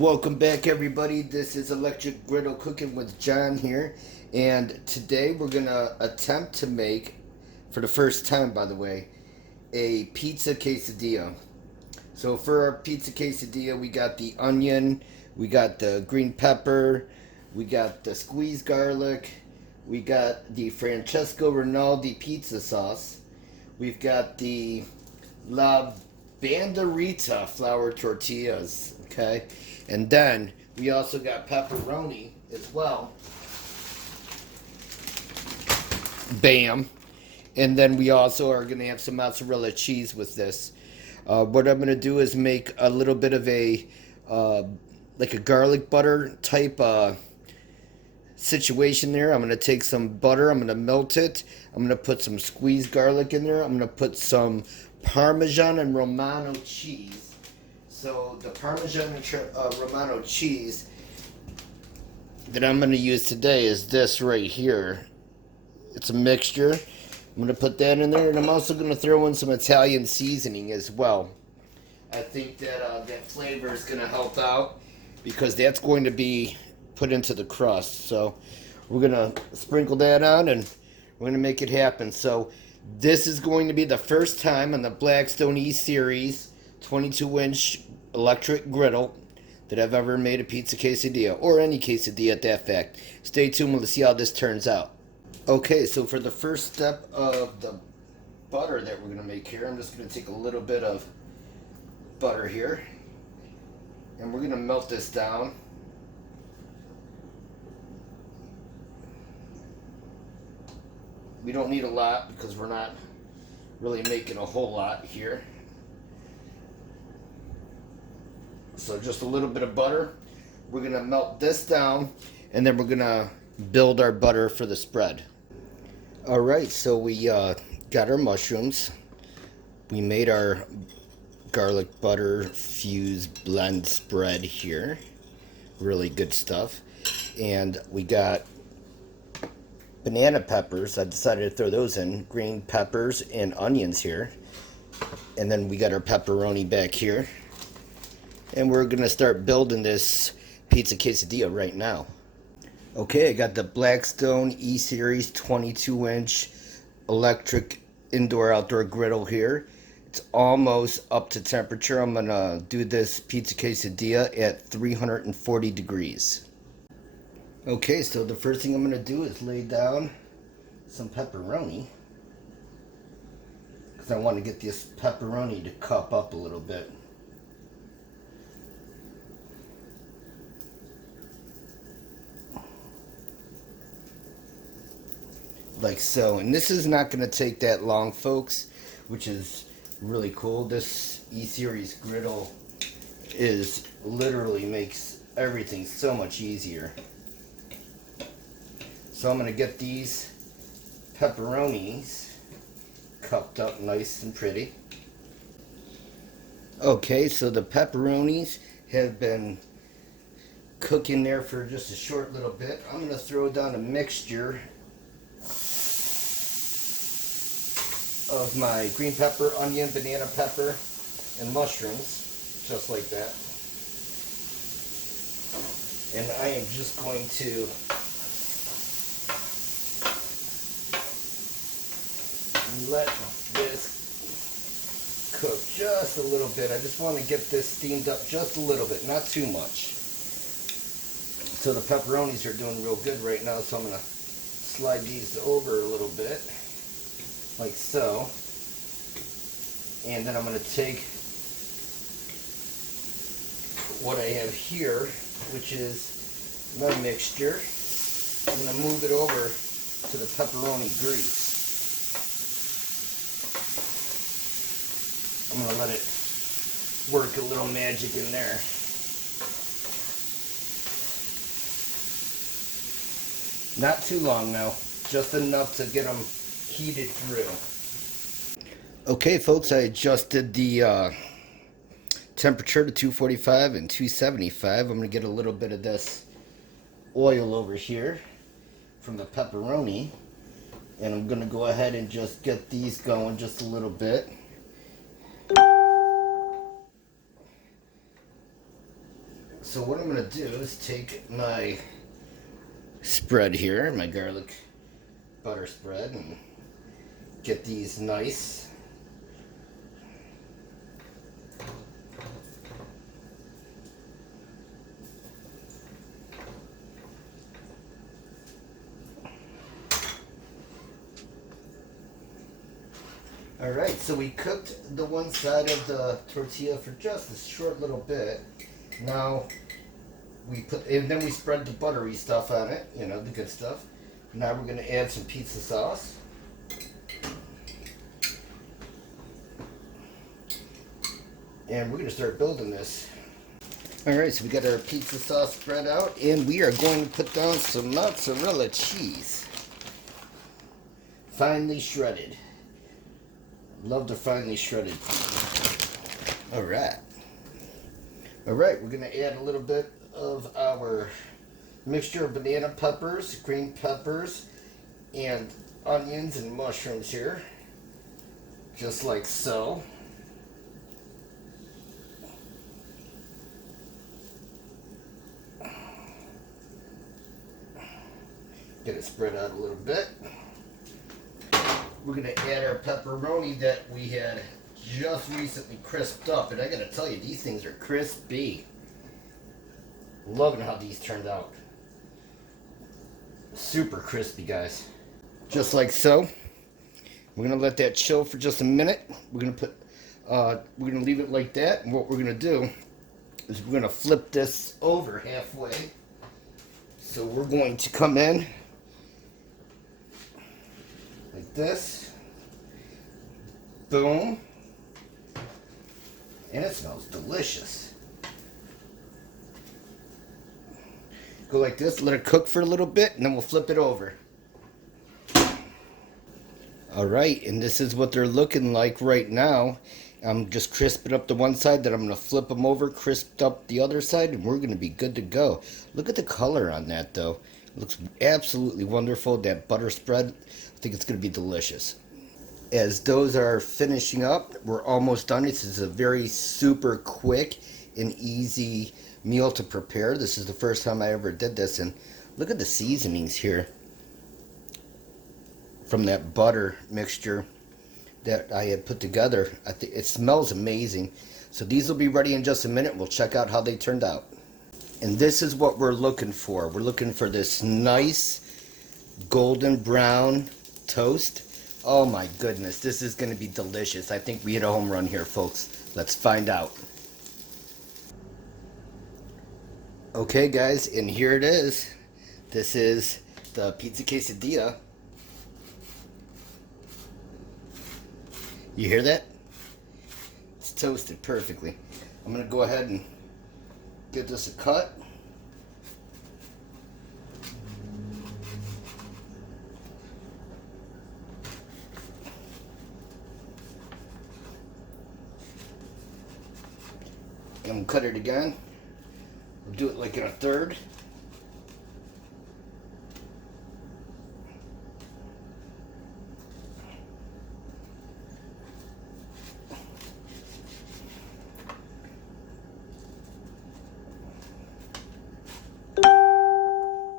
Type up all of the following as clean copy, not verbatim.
Welcome back, everybody. This is Electric Griddle Cooking with John here, and today we're gonna attempt to make, for the first time by the way, a pizza quesadilla. So for our pizza quesadilla, we got the onion, we got the green pepper, we got the squeezed garlic, we got the Francesco Rinaldi pizza sauce, we've got the La Banderita flour tortillas, okay? And then we also got pepperoni as well. Bam. And then we also are going to have some mozzarella cheese with this. What I'm going to do is make a little bit of a, like a garlic butter type situation there. I'm going to take some butter, I'm going to melt it. I'm going to put some squeezed garlic in there. I'm going to put some Parmesan and Romano cheese. So the Parmesan and Romano cheese that I'm going to use today is this right here. It's a mixture. I'm going to put that in there, and I'm also going to throw in some Italian seasoning as well. I think that that flavor is going to help out because that's going to be put into the crust. So we're going to sprinkle that on, and we're going to make it happen. So this is going to be the first time on the Blackstone E Series 22-inch electric griddle that I've ever made a pizza quesadilla, or any quesadilla at that fact. Stay tuned, we'll see how this turns out. Okay, so for the first step of the butter that we're going to make here, I'm just going to take a little bit of butter here, and we're going to melt this down. We don't need a lot because we're not really making a whole lot here. So just a little bit of butter. We're going to melt this down, and then we're going to build our butter for the spread. Alright, so we got our mushrooms. We made our garlic butter fuse blend spread here. Really good stuff. And we got banana peppers. I decided to throw those in. Green peppers and onions here. And then we got our pepperoni back here. And we're going to start building this pizza quesadilla right now. Okay, I got the Blackstone E Series 22-inch electric indoor-outdoor griddle here. It's almost up to temperature. I'm going to do this pizza quesadilla at 340 degrees. Okay, so the first thing I'm going to do is lay down some pepperoni, because I want to get this pepperoni to cup up a little bit. Like so. And this is not going to take that long, folks, which is really cool. This E-Series griddle is literally makes everything so much easier. So I'm going to get these pepperonis cupped up nice and pretty. Okay, so the pepperonis have been cooking there for just a short little bit. I'm going to throw down a mixture of my green pepper, onion, banana pepper, and mushrooms, just like that. And I am just going to let this cook just a little bit. I just want to get this steamed up just a little bit, not too much. So the pepperonis are doing real good right now, so I'm going to slide these over a little bit, like so. And then I'm going to take what I have here, which is my mixture. I'm going to move it over to the pepperoni grease. I'm going to let it work a little magic in there. Not too long now, just enough to get them heated through. Okay, folks, I adjusted the temperature to 245 and 275. I'm going to get a little bit of this oil over here from the pepperoni, and I'm going to go ahead and just get these going just a little bit. So what I'm gonna do is take my spread here, my garlic butter spread, and get these nice. Alright, so we cooked the one side of the tortilla for just a short little bit. Now we put, and then we spread the buttery stuff on it, you know, the good stuff. Now we're going to add some pizza sauce. And we're going to start building this. Alright, so we got our pizza sauce spread out, and we are going to put down some mozzarella cheese. Finely shredded. Love the finely shredded. Alright. Alright, we're going to add a little bit of our mixture of banana peppers, green peppers, and onions and mushrooms here. Just like so. Get it spread out a little bit. We're going to add our pepperoni that we had just recently crisped up. And I got to tell you, these things are crispy. Loving how these turned out. Super crispy, guys. Just like so. We're going to let that chill for just a minute. We're going to put, we're going to leave it like that. And what we're going to do is we're going to flip this over halfway. So we're going to come in like this. Boom. And it smells delicious. Go like this, let it cook for a little bit, and then we'll flip it over. Alright, and this is what they're looking like right now. I'm just crisping up the one side, then I'm going to flip them over, crisp up the other side, and we're going to be good to go. Look at the color on that, though. It looks absolutely wonderful. That butter spread, I think it's going to be delicious. As those are finishing up, we're almost done. This is a very super quick and easy meal to prepare. This is the first time I ever did this, and look at the seasonings here from that butter mixture that I had put together. I think it smells amazing. So these will be ready in just a minute. We'll check out how they turned out. And this is what we're looking for. We're looking for this nice golden brown toast. Oh my goodness, this is going to be delicious. I think we hit a home run here, folks. Let's find out. Okay guys, and here it is. This is the pizza quesadilla. You hear that? It's toasted perfectly. I'm going to go ahead and give this a cut. And we'll cut it again. We'll do it like in a third.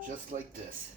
Just like this.